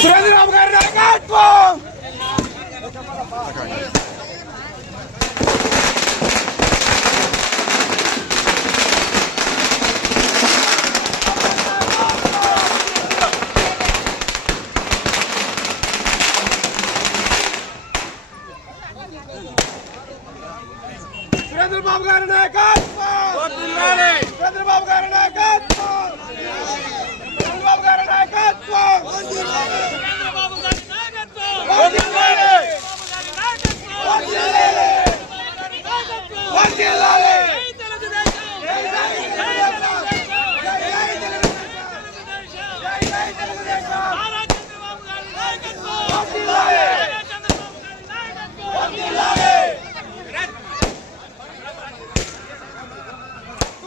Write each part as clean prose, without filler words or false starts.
సురేంద్రబాబు గారి నాయకత్వం సురేంద్రబాబు గారి నాయకత్వం సురేంద్రబాబు గారి నాయకత్వం సురేంద్రబాబు గారి నాయకత్వం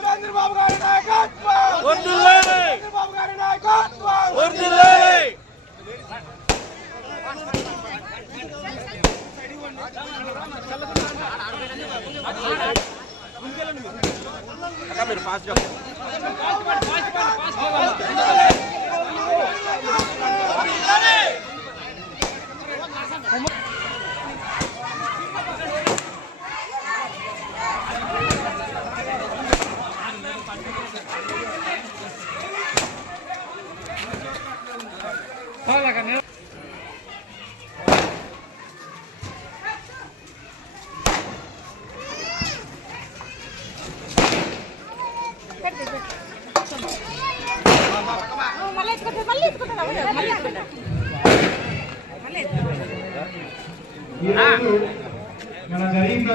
చంద్రబాబు గారి నాయకత్వం చంద్రబాబు గారి నాయకత్వం మీరు ఫాస్ట్ గా మన గరీబ్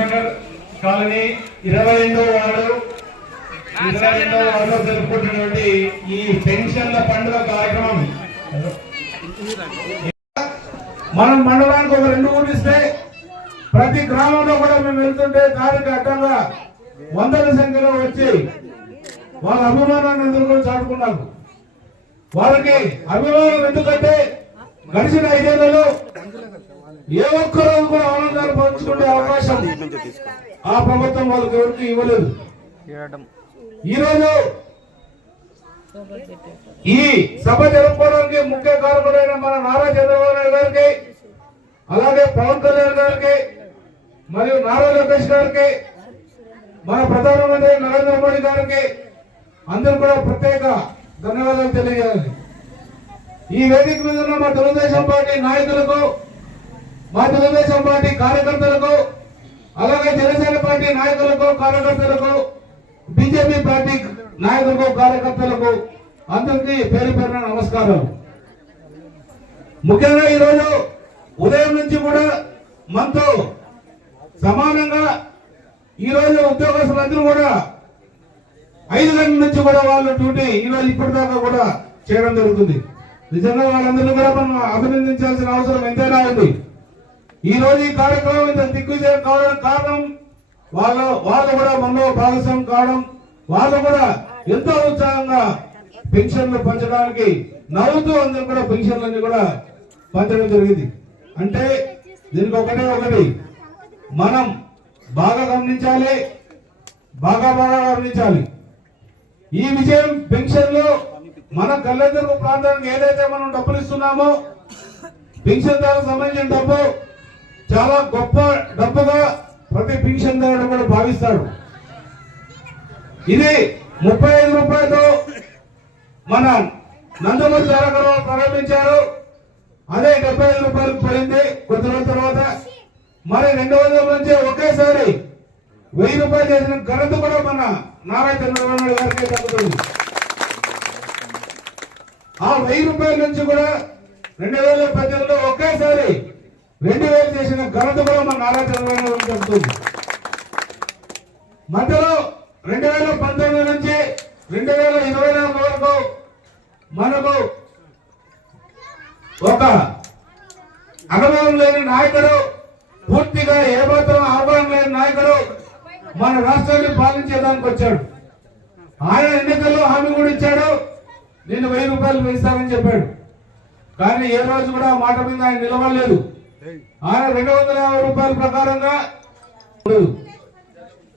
నగర్ కాలనీ 22వ వార్డులో జరుపుకుంటున్నటువంటి ఈ పెన్షన్ల పండుగ కార్యక్రమం మనం మండలానికి ఒక 2 ఊళ్ళు ఇస్తే ప్రతి గ్రామంలో కూడా మేము వెళ్తుంటే దానికి అడ్డంగా వందల సంఖ్యలో వచ్చి వాళ్ళ అభిమానాన్ని ఎదుర్కొని చాటుకున్నారు. వాళ్ళకి అభిమానం ఎందుకంటే గడిచిన 5 ఏళ్లలో ఏ ఒక్కరోజు కూడా ఆనందాలు పంచుకునే అవకాశం ఆ ప్రభుత్వం వాళ్ళకి ఎవరికి ఇవ్వలేదు. ఈరోజు ఈ సభ జరుపుకోవడానికి ముఖ్య కారకుడైన మన నారా చంద్రబాబు నాయుడు గారికి, అలాగే పవన్ కళ్యాణ్ గారికి, మరియు నారా లోకేష్ గారికి, మన ప్రధానమంత్రి నరేంద్ర మోడీ గారికి అందరూ కూడా ప్రత్యేక ధన్యవాదాలు తెలియజేయాలి. ఈ వేదిక మీద ఉన్న మా తెలుగుదేశం పార్టీ నాయకులకు, మా తెలుగుదేశం పార్టీ కార్యకర్తలకు, అలాగే జనసేన పార్టీ నాయకులకు, కార్యకర్తలకు, బీజేపీ పార్టీ నాయకులకు, కార్యకర్తలకు అందరికీ పేరు పేరున నమస్కారాలు. ముఖ్యంగా ఈరోజు ఉదయం నుంచి కూడా మనతో సమానంగా ఈరోజు ఉద్యోగస్తులందరూ కూడా 5 గంటల నుంచి కూడా వాళ్ళు డ్యూటీ ఈరోజు ఇప్పటిదాకా కూడా చేయడం జరుగుతుంది. నిజంగా వాళ్ళందరినీ కూడా మనం అభినందించాల్సిన అవసరం ఎంతైనా ఉంది. ఈ రోజు ఈ కార్యక్రమం ఇంత దిగ్విజయం కావడానికి కారణం వాళ్ళు కూడా మనలో భాగస్వామ్యం కావడం, వాళ్ళు కూడా ఎంతో ఉత్సాహంగా పెన్షన్లు పంచడానికి నవ్వుతూ అందరూ కూడా పెన్షన్లన్నీ కూడా పంచడం జరిగింది. అంటే దీనికి ఒకటి మనం బాగా గమనించాలి, బాగా గమనించాలి. ఈ విజయం పెన్షన్లు మన కళ్ళెదురు ప్రాంతానికి ఏదైతే మనం డబ్బులు ఇస్తున్నామో పెన్షన్దారులకు సంబంధించిన డబ్బు చాలా గొప్ప డబ్బుగా ప్రతి పెన్షన్దారుడు కూడా భావిస్తాడు. ఇది 35 రూపాయలతో మన నందమూరి తారక రామారావు ప్రారంభించారు. అదే 75 రూపాయలకు పోయింది కొద్ది రోజుల తర్వాత. మరి 200 నుంచి ఒకేసారి 1000 రూపాయలు చేసిన ఘనత కూడా మన నారా చంద్రబాబు నాయుడు గారికి దక్కుతుంది. ఆ 1000 రూపాయల నుంచి కూడా 2018లో ఒకేసారి 2000 చేసిన ఘనత కూడా మన నారా చంద్రబాబు నాయుడు గారికి దక్కుతుంది. మధ్యలో 2019 నుంచి 2024 వరకు మనకు ఒక అనుభవం లేని నాయకుడు, పూర్తిగా ఏమాత్రం అవగాహన లేని నాయకుడు మన రాష్ట్రాన్ని పాలించేదానికి వచ్చాడు. ఆయన ఎన్నికల్లో హామీ కూడా ఇచ్చాడు, నేను 1000 రూపాయలు పెంచుతానని చెప్పాడు. కానీ ఏ రోజు కూడా ఆ మాట మీద ఆయన నిలవలేదు. ఆయన 250 రూపాయల ప్రకారంగా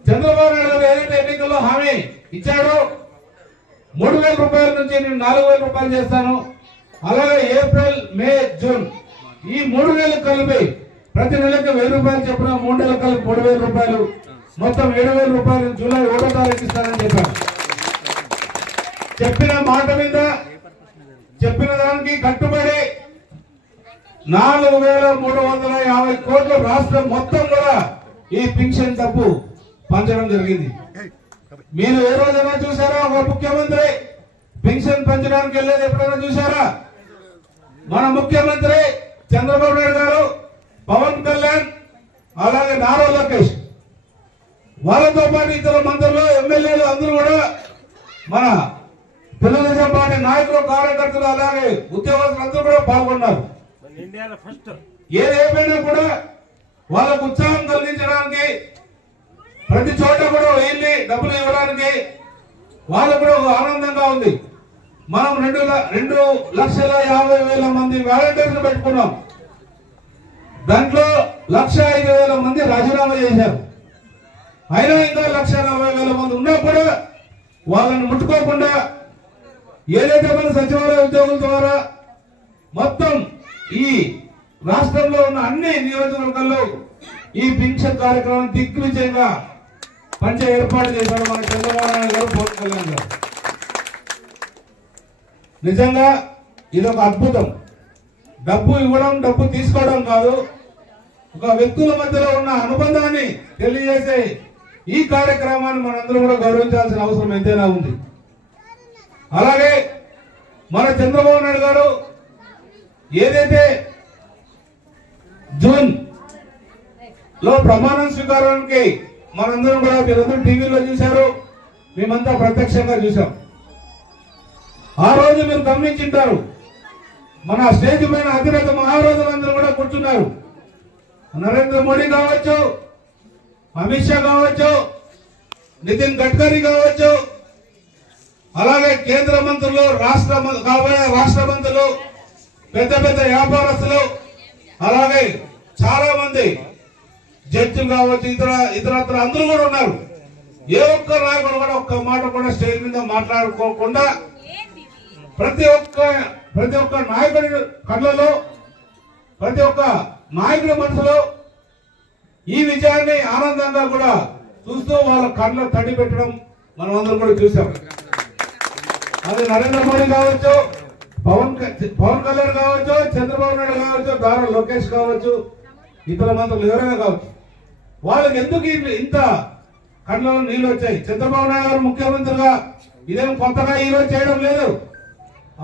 చంద్రబాబు నాయుడు గారు ఏదైతే ఎన్నికల్లో హామీ ఇచ్చాడో 3000 రూపాయల నుంచి నేను 4000 రూపాయలు చేస్తాను, అలాగే ఏప్రిల్, మే, జూన్ ఈ 3 నెలలకు కలిపి ప్రతి నెలకు 1000 రూపాయలు చెప్పిన 3 నెలలకు కలిపి 3000 రూపాయలు, మొత్తం 7000 రూపాయలు జూలై 1వ తారీఖు ఇస్తానని చెప్పారు. చెప్పిన మాట మీద చెప్పిన దానికి కట్టుబడి 4350 కోట్ల రాష్ట్రం మొత్తం కూడా ఈ పింఛన్ డబ్బు పంచడం జరిగింది. మీరు ఏ రోజైనా చూసారా ఒక ముఖ్యమంత్రి పెన్షన్ పెంచడానికి వెళ్ళేది ఎప్పుడైనా చూసారా? మన ముఖ్యమంత్రి చంద్రబాబు నాయుడు గారు, పవన్ కళ్యాణ్, అలాగే నారా లోకేష్, వాళ్ళతో పాటు ఇతర మంత్రులు, ఎమ్మెల్యేలు అందరూ కూడా మన తెలుగుదేశం పార్టీ నాయకులు, కార్యకర్తలు, అలాగే ఉద్యోగస్తులు అందరూ కూడా పాల్గొన్నారు. ఏదేమైనా కూడా వాళ్ళకు ఉత్సాహం కలిగించడానికి, ప్రతి చోట కూడా వెళ్ళి డబ్బులు ఇవ్వడానికి వాళ్ళకు కూడా ఆనందంగా ఉంది. మనం 2,50,000 మంది వాలంటీర్స్ పెట్టుకున్నాం. దాంట్లో 1,05,000 మంది రాజీనామా చేశారు. అయినా ఇంకా 1,40,000 మంది ఉన్నా కూడా వాళ్ళని ముట్టుకోకుండా ఏదైతే మన సచివాలయ ఉద్యోగుల ద్వారా మొత్తం ఈ రాష్ట్రంలో ఉన్న అన్ని నియోజకవర్గాల్లో ఈ పింఛన్ కార్యక్రమం దిగ్విజయంగా పంచ ఏర్పాటు చేశారు మన చంద్రబాబు నాయుడు గారు, పవన్ కళ్యాణ్ గారు. నిజంగా ఇదొక అద్భుతం. డబ్బు ఇవ్వడం, డబ్బు తీసుకోవడం కాదు, ఒక వ్యక్తుల మధ్యలో ఉన్న అనుబంధాన్ని తెలియజేసే ఈ కార్యక్రమాన్ని మనందరూ కూడా గౌరవించాల్సిన అవసరం ఎంతైనా ఉంది. అలాగే మన చంద్రబాబు నాయుడు గారు ఏదైతే జూన్ లో ప్రమాణ స్వీకారానికి మనందరం కూడా మీరందరూ టీవీలో చూశారు, మేమంతా ప్రత్యక్షంగా చూసాం. ఆ రోజు మీరు గమనించుంటారు, మన స్టేజ్ పైన అధినేత మహారాజులందరూ కూడా కూర్చున్నారు. నరేంద్ర మోడీ కావచ్చు, అమిత్ షా కావచ్చు, నితిన్ గడ్కరీ కావచ్చు, అలాగే కేంద్ర మంత్రులు, కాబోయే రాష్ట్ర మంత్రులు, పెద్ద పెద్ద వ్యాపారస్తులు, అలాగే చాలా మంది జడ్జిలు కావచ్చు, ఇతరత్ర అందరూ కూడా ఉన్నారు. ఏ ఒక్క నాయకుడు కూడా ఒక్క మాట కూడా స్టేజ్ మీద మాట్లాడుకోకుండా ప్రతి ఒక్క నాయకుడి కళ్ళలో, ప్రతి ఒక్క నాయకుడి మనసులో ఈ విజయాన్ని ఆనందంగా కూడా చూస్తూ వాళ్ళ కళ్ళ తడి పెట్టడం మనం అందరం కూడా చూసాం. అది నరేంద్ర మోడీ కావచ్చు, పవన్ కళ్యాణ్ కావచ్చు, చంద్రబాబు నాయుడు కావచ్చు, నారా లోకేష్ కావచ్చు, ఇతర మంత్రులు ఎవరైనా కావచ్చు, వాళ్ళకి ఎందుకు ఇంత కళ్ళలో నీళ్ళు వచ్చాయి? చంద్రబాబు నాయుడు గారు ముఖ్యమంత్రిగా ఇదేం కొత్తగా ఈ రోజు చేయడం లేదు,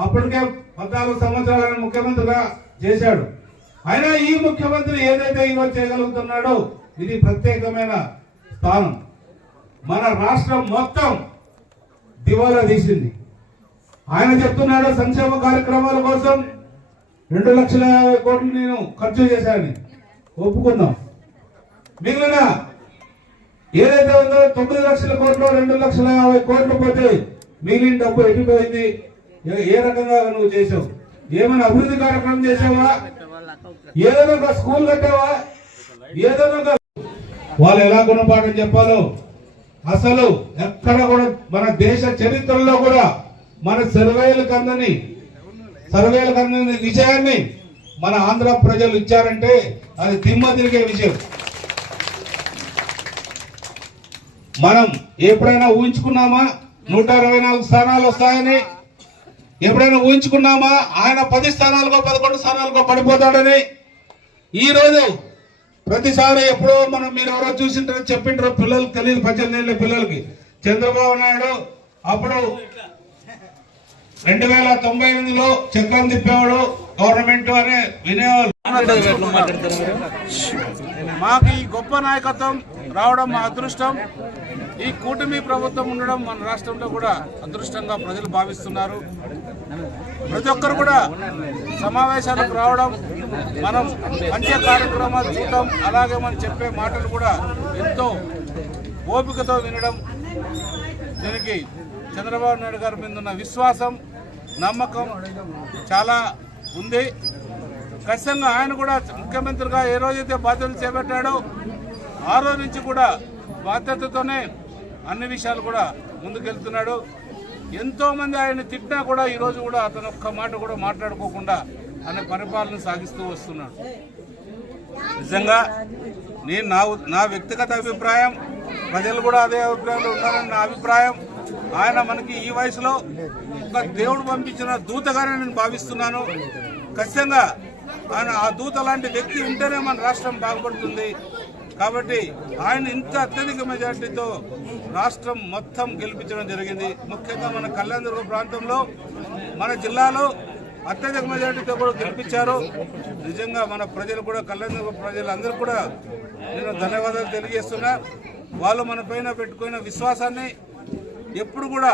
అప్పటికే 14 సంవత్సరాలను ముఖ్యమంత్రిగా చేశాడు. అయినా ఈ ముఖ్యమంత్రి ఏదైతే ఈరోజు చేయగలుగుతున్నాడో ఇది ప్రత్యేకమైన స్థానం. మన రాష్ట్రం మొత్తం దివాలా తీసింది. ఆయన చెప్తున్నాడు సంక్షేమ కార్యక్రమాల కోసం 2,50,000 కోట్లు నేను ఖర్చు చేశాను, ఒప్పుకుందాం. మిగిలిన ఏదైతే ఉందో 9 లక్షల కోట్లు 2,50,000 కోట్లు పోతే మిగిలిన డబ్బు ఎటుపోయింది? ఏ రకంగా నువ్వు చేసావు? ఏమైనా అభివృద్ధి కార్యక్రమం చేసావా? ఏదైనా ఒక స్కూల్ కట్టావా? ఏదైనా వాళ్ళు ఎలా గుణపాఠం చెప్పాలో అసలు ఎక్కడ కూడా మన దేశ చరిత్రలో కూడా మన సర్వేలకు అందని విషయాన్ని మన ఆంధ్ర ప్రజలు ఇచ్చారంటే అది దిమ్మ తిరిగే విషయం. మనం ఎప్పుడైనా ఊహించుకున్నామా 124 స్థానాలు వస్తాయని? ఎప్పుడైనా ఊహించుకున్నామా ఆయన 10 స్థానాలుగో 11 స్థానాలుగో పడిపోతాడని? ఈ రోజు ప్రతిసారి ఎప్పుడో మనం మీరు ఎవరో చూసింటారో చెప్పింటారో పిల్లలకు తెలియదు, 18 ఏళ్ళ పిల్లలకి. చంద్రబాబు నాయుడు అప్పుడు 2098లో చక్రం తిప్పేవాడు గవర్నమెంట్ అనే వినేవాళ్ళు. మాకు ఈ గొప్ప నాయకత్వం రావడం మా అదృష్టం. ఈ కూటమి ప్రభుత్వం ఉండడం మన రాష్ట్రంలో కూడా అదృష్టంగా ప్రజలు భావిస్తున్నారు. ప్రతి ఒక్కరు కూడా సమావేశాలకు రావడం, మనం మంచి కార్యక్రమాలు చూడడం, అలాగే మనం చెప్పే మాటలు కూడా ఎంతో ఓపికతో వినడం, దీనికి చంద్రబాబు నాయుడు గారి మీద ఉన్న విశ్వాసం, నమ్మకం చాలా ఉంది. ఖచ్చితంగా ఆయన కూడా ముఖ్యమంత్రిగా ఏ రోజైతే బాధ్యతలు చేపట్టాడో ఆ రోజు నుంచి కూడా బాధ్యతతోనే అన్ని విషయాలు కూడా ముందుకెళ్తున్నాడు. ఎంతో మంది ఆయన తిట్టినా కూడా ఈరోజు కూడా అతను ఒక్క మాట కూడా మాట్లాడుకోకుండా ఆయన పరిపాలన సాగిస్తూ వస్తున్నాడు. నిజంగా నేను నా వ్యక్తిగత అభిప్రాయం, ప్రజలు కూడా అదే అభిప్రాయంలో ఉన్నారని నా అభిప్రాయం. ఆయన మనకి ఈ వయసులో ఒక దేవుడు పంపించిన దూతగానే నేను భావిస్తున్నాను. ఖచ్చితంగా ఆయన ఆ దూత లాంటి వ్యక్తి ఉంటేనే మన రాష్ట్రం బాగుపడుతుంది. కాబట్టి ఆయన ఇంత అత్యధిక మెజార్టీతో రాష్ట్రం మొత్తం గెలిపించడం జరిగింది. ముఖ్యంగా మన కళ్యాణదుర్గ ప్రాంతంలో మన జిల్లాలో అత్యధిక మెజార్టీతో కూడా గెలిపించారు. నిజంగా మన ప్రజలు కూడా కళ్యాణదుర్గ ప్రజలందరూ కూడా నేను ధన్యవాదాలు తెలియజేస్తున్నా. వాళ్ళు మన పైన పెట్టుకున్న విశ్వాసాన్ని ఎప్పుడు కూడా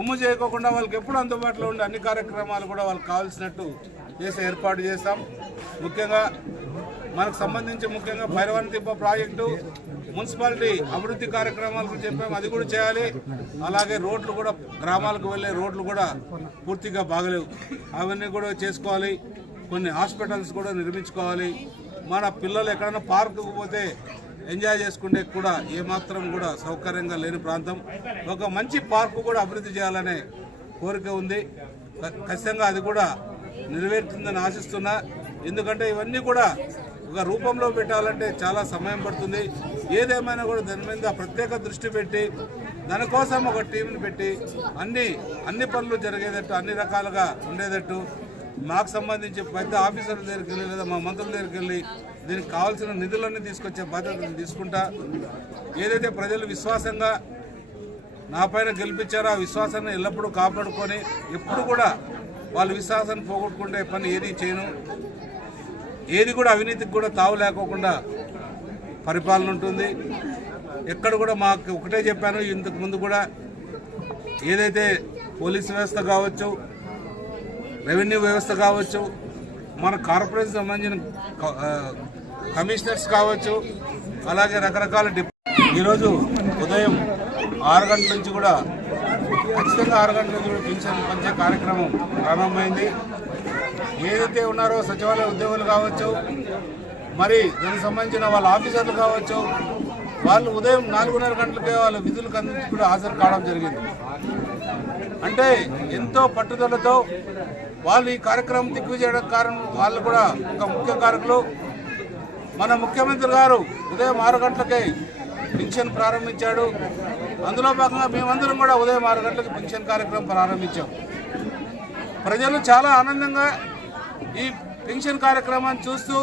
ఉమ్ము చేయకోకుండా వాళ్ళకి ఎప్పుడు అందుబాటులో ఉండే అన్ని కార్యక్రమాలు కూడా వాళ్ళకి కావాల్సినట్టు చేసే ఏర్పాటు చేస్తాం. ముఖ్యంగా మనకు సంబంధించి ముఖ్యంగా భైరవనతిప్ప ప్రాజెక్టు, మున్సిపాలిటీ అభివృద్ధి కార్యక్రమాలకు చెప్పాము, అది కూడా చేయాలి. అలాగే రోడ్లు కూడా, గ్రామాలకు వెళ్ళే రోడ్లు కూడా పూర్తిగా బాగలేవు, అవన్నీ కూడా చేసుకోవాలి. కొన్ని హాస్పిటల్స్ కూడా నిర్మించుకోవాలి. మన పిల్లలు ఎక్కడైనా పార్కుకు పోతే ఎంజాయ్ చేసుకుంటే కూడా ఏమాత్రం కూడా సౌకర్యంగా లేని ప్రాంతం. ఒక మంచి పార్కు కూడా అభివృద్ధి చేయాలనే కోరిక ఉంది. ఖచ్చితంగా అది కూడా నెరవేరుతుందని ఆశిస్తున్నా. ఎందుకంటే ఇవన్నీ కూడా ఒక రూపంలో పెట్టాలంటే చాలా సమయం పడుతుంది. ఏదేమైనా కూడా దాని మీద ప్రత్యేక దృష్టి పెట్టి దానికోసం ఒక టీంని పెట్టి అన్ని పనులు జరిగేటట్టు, అన్ని రకాలుగా ఉండేటట్టు మాకు సంబంధించి పెద్ద ఆఫీసర్ల దగ్గరికి వెళ్ళి లేదా మా మంత్రుల దగ్గరికి వెళ్ళి దీనికి కావాల్సిన నిధులన్నీ తీసుకొచ్చే బాధ్యతను తీసుకుంటా. ఏదైతే ప్రజలు విశ్వాసంగా నా పైన గెలిపించారో ఆ విశ్వాసాన్ని ఎల్లప్పుడూ కాపాడుకొని ఎప్పుడు కూడా వాళ్ళ విశ్వాసాన్ని పోగొట్టుకుంటే పని ఏది చేయను. ఏది కూడా అవినీతికి కూడా తావు లేకోకుండా పరిపాలన ఉంటుంది. ఎక్కడ కూడా మాకు ఒకటే చెప్పాను ఇంతకు ముందు కూడా, ఏదైతే పోలీసు వ్యవస్థ కావచ్చు, రెవెన్యూ వ్యవస్థ కావచ్చు, మన కార్పొరేషన్ సంబంధించిన కమిషనర్స్ కావచ్చు, అలాగే రకరకాల ఈరోజు ఉదయం 6 గంటల నుంచి కూడా ఖచ్చితంగా 6 గంటల నుంచి కూడా పింఛన్ పంచే కార్యక్రమం ప్రారంభమైంది. ఏదైతే ఉన్నారో సచివాలయ ఉద్యోగులు కావచ్చు, మరి దానికి సంబంధించిన వాళ్ళ ఆఫీసర్లు కావచ్చు, వాళ్ళు ఉదయం 4:30 గంటలకే వాళ్ళ విధులకు అందించి కూడా హాజరు కావడం జరిగింది. అంటే ఎంతో పట్టుదలతో వాళ్ళు ఈ కార్యక్రమం దిగ్విజయడానికి కారణం వాళ్ళు కూడా ఒక ముఖ్య కారకులు. మన ముఖ్యమంత్రి గారు ఉదయం 6 గంటలకే పింఛన్ ప్రారంభించాడు. అందులో భాగంగా మేమందరం కూడా ఉదయం 6 గంటలకు పింఛన్ కార్యక్రమం ప్రారంభించాం. ప్రజలు చాలా ఆనందంగా ఈ పింఛన్ కార్యక్రమాన్ని చూస్తూ